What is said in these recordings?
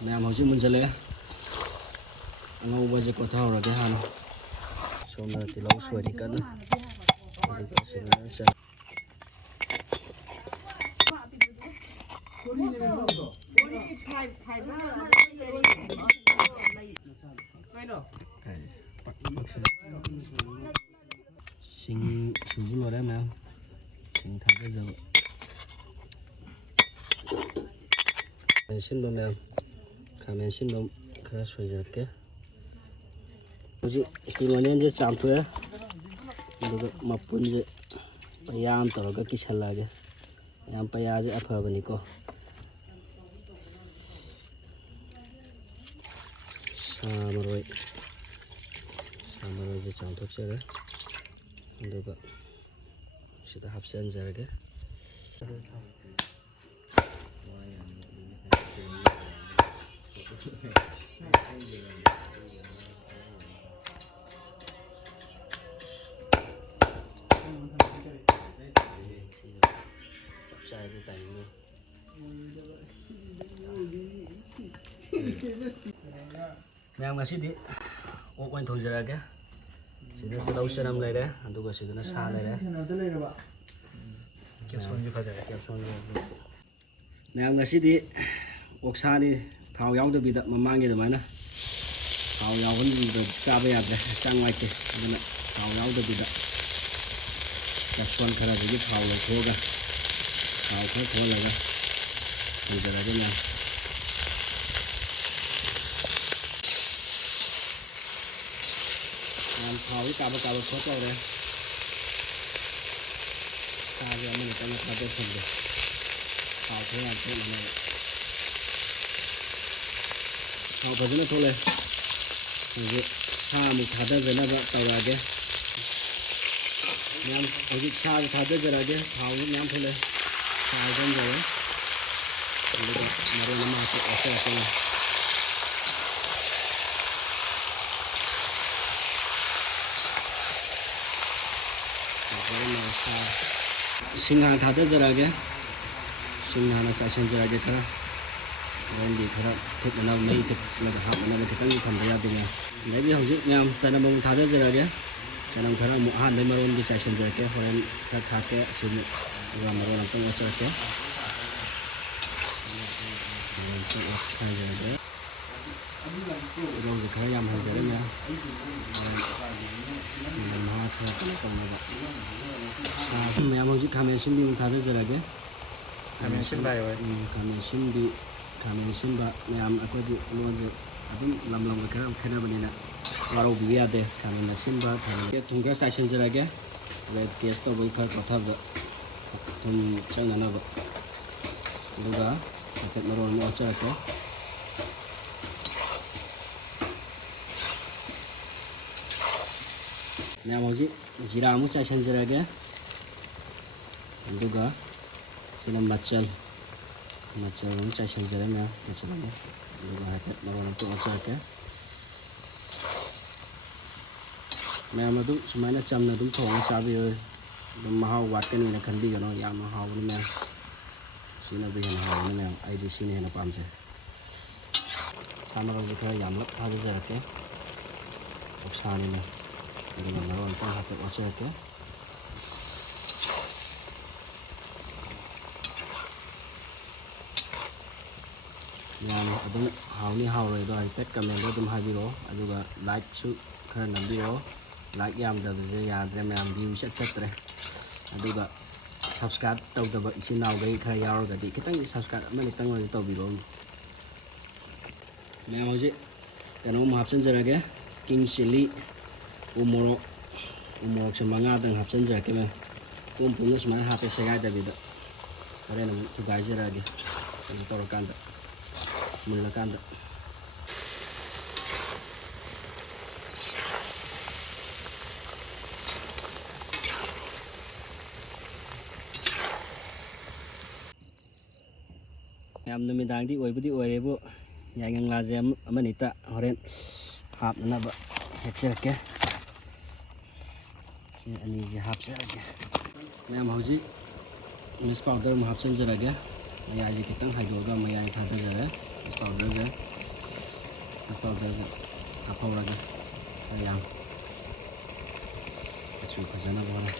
Mẹ hầu mình sẽ lấy ngâu bây giờ có thao rồi cái hàng xong rồi thì lâu xuôi thì cân sinh xuống rồi đấy mẹ sinh thái bây giờ mình xin bơm mẹ mình xin bơm khá xuôi rồi cái cái mà nên chạm thôi mà phun gì yam tao cái kí xả lại yam paya gì áp vào bên cô Samurai gì chạm thôi chứ đấy được ạ sẽ ta hấp dẫn ra cái yang masih di Oaksha thôi ra cái chỉ được lâu xe năm này đấy anh tôi sẽ nó xa này đấy kéo xuống như yang masih di Oaksha đi Thao yao được bị đậm mà mang gì được mấy nè Thao yao vẫn được cha bây giờ đấy trang ngoài kì nên là Thao yao được bị đậm đặt con khá là giúp Thao lại thua cả Thao thua lại cả mình sẽ là cái nhau Thao với cà phê khó chơi đấy cà phê mình cho nó được phần được Thao thế làm thế này Thao phải nó thôi lên rồi mình thả ra rồi nó vợ tàu ra cái nhám ở cái thả ra rồi cái Thao cũng nhám thôi lên thả ra rồi nó mà sẽ sẽ sinh hàng thả tới giờ ra cái sinh hàng nó chạy sang giờ ra cái thằng nên đi thằng thích là nó mấy thích là học nó thích cái thằng này đi nha đấy bây giờ giúp nhau sai nó bông thả tới giờ ra cái sai nó thằng một hàng đấy mà đi chạy sang giờ cái hồi thả cái xin rồi mà rồi làm công việc cái sai giờ đấy rồi thì khởi làm hay giờ đấy nha mình hoa thôi cái còn là vậy mẹ mau giúp camera xin đi thả tới giờ cái camera xin bài rồi camera xin đi camera xin ba mẹ am aku di luar je adum lam cái khana bani na waro biya de camera xin ba cái thongba station giờ cái rồi guest to với phải có tháp đó thùng chẳng là nó vậy đúng đó cái nó rồi nó chơi cái Nah mau zira mu cai sanjara ke, juga film macam mu cai sanjara ni, macam ni, juga hafat malam tu macam ke. Nah mau tu semuanya cam na tu thong cabai, mahal wat kan ni kan dia no, yang mahal ni mah, sini beri mahal ni mah, ID sini na pam je. Sama orang kita yang lep ada je ke, Oaksha ni mah. Dengan meron pang hafat Oaksha ke yang adun hau rồi đó pet comment đó tum habiro aduga like su khana nambiro like yam da ya da mem view set re aduga subscribe tau da isin naw gai khara yaw ga di kitang subscribe ma tang oi tau biro me hoje kano ma hapsan jara ge king chili umur semanga dan hapsan jara ke me punya semana hapse segai da bida ada nam tu gai jara ge ini torokan da mulakan da Yam numidang di oibudi oirebu yang lazem amanita horen hap na ba hecek ani je hap serage yam hauji mis powder ma hap sen jerage maya je kitang haido ga maya tha da jare mis powder ga powder hapahꯧꯔꯒꯦ ꯈꯔ ꯌꯥꯝ ꯃꯆꯨ ꯐꯖꯅꯕ ꯍꯣꯔꯦꯟ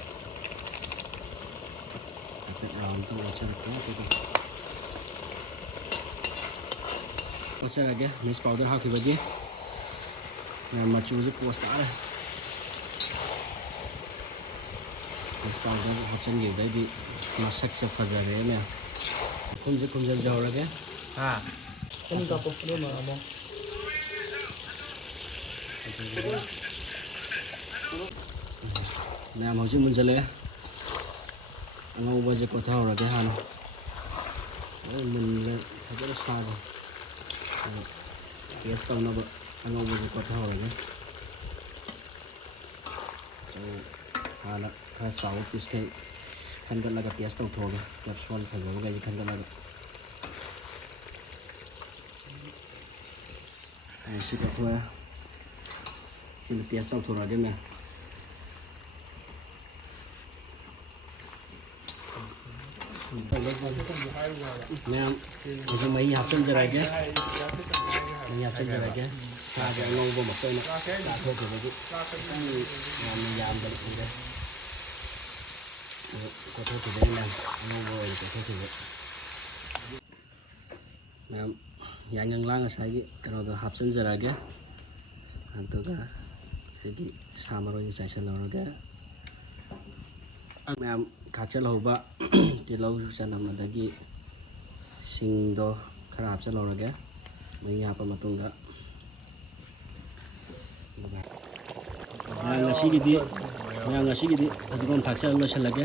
ꯍꯥꯏꯐꯦꯠ round ꯇꯧ ꯑꯣꯠꯆꯔꯛꯀꯦ ꯑꯗꯨꯒ ꯑꯣꯠꯆꯔꯒꯦ mix powder ꯍꯥꯞꯈꯤꯕꯒꯤ ꯃꯆꯨꯁꯦ ꯄꯣꯁ ꯇꯥꯔꯦ ꯃꯤꯛꯁ ꯄꯥꯎꯗꯔ ꯍꯥꯞꯆꯤꯟꯈꯤꯕꯗꯩꯗꯤ ꯃꯁꯛꯁꯦ ꯐꯖꯔꯦ ꯃꯌꯥꯝ ꯃꯈꯨꯝꯁꯦ ꯈꯨꯝꯖꯤꯟꯖꯍꯧꯔꯒꯦ ꯃꯌꯥꯝ ꯍꯧꯖꯤꯛ ꯃꯨꯟꯖꯜꯂꯛꯑꯦ ꯑꯉꯧꯕꯁꯦ ꯀꯣꯊꯍꯧꯔꯒꯦ ꯍꯥꯟꯅ ꯃꯨꯟꯂꯦ ꯐꯖꯅ ꯁꯥꯒꯦ ꯇꯦꯁ ꯇꯧꯅꯕ ꯑꯉꯧꯕꯁꯦ ꯀꯣꯊꯍꯧꯔꯒꯦ ꯍꯥꯟꯅ ꯈꯔ ꯆꯥꯎꯕ ꯄꯤꯁꯈꯩ ꯈꯟꯒꯠꯂꯒ ꯇꯦꯁ ꯇꯧꯊꯣꯛꯑꯒꯦ ꯀꯦꯞꯁꯨꯜ ꯐꯖꯕꯈꯩꯁꯦ ꯈꯟꯒꯠꯂꯒ ꯁꯤ ꯀꯣꯊꯣꯛꯑꯦ ꯁꯤꯅ ꯇꯦꯁ ꯇꯧꯊꯣꯔꯛꯑꯒꯦ ꯃꯌꯥꯝ ꯍꯧꯖꯤꯛ ꯃꯍꯤ ꯍꯥꯞꯆꯤꯟꯖꯔꯛꯑꯒꯦ ꯁꯥꯁꯦ ꯑꯉꯧꯕ ꯃꯈꯣꯏꯅ ꯆꯥꯊꯣꯛꯈꯤꯕꯒꯤ ꯌꯥꯝꯅ ꯌꯥꯝꯗꯅ ꯎꯔꯦ ꯀꯣꯊꯣꯛꯈꯤꯕꯒꯤ ꯃꯌꯥꯝ ꯑꯉꯧꯕ ꯑꯣꯏꯅ ꯀꯣꯊꯣꯛꯈꯤꯕ ꯃꯌꯥꯝ ꯌꯥꯏꯉꯪꯂꯥ ꯉꯁꯥꯏꯒꯤ ꯀꯩꯅꯣꯗꯣ ꯍꯥꯞꯆꯤꯟꯖꯔꯛꯑꯒꯦ ꯑꯗꯨꯒ ꯁꯤꯒꯤ ꯁꯥ ꯃꯔꯣꯏꯁꯦ ꯆꯥꯏꯁꯤꯜꯍꯧꯔꯒꯦ ꯃꯌꯥꯝ ꯈꯥꯛꯆꯤꯜꯍꯧꯕ ꯇꯤꯜꯍꯧ ꯆꯅꯝ ꯑꯗꯒꯤ ꯁꯤꯡꯗꯣ ꯈꯔ ꯍꯥꯞꯆꯤꯜꯍꯧꯔꯒꯦ ꯃꯍꯤ ꯍꯥꯞꯄ ꯃꯇꯨꯡꯗ ꯉꯁꯤꯒꯤꯗꯤ ꯐꯗꯤꯒꯣꯝ ꯊꯥꯛꯆꯔꯒ ꯂꯣꯏꯁꯤꯜꯂꯒꯦ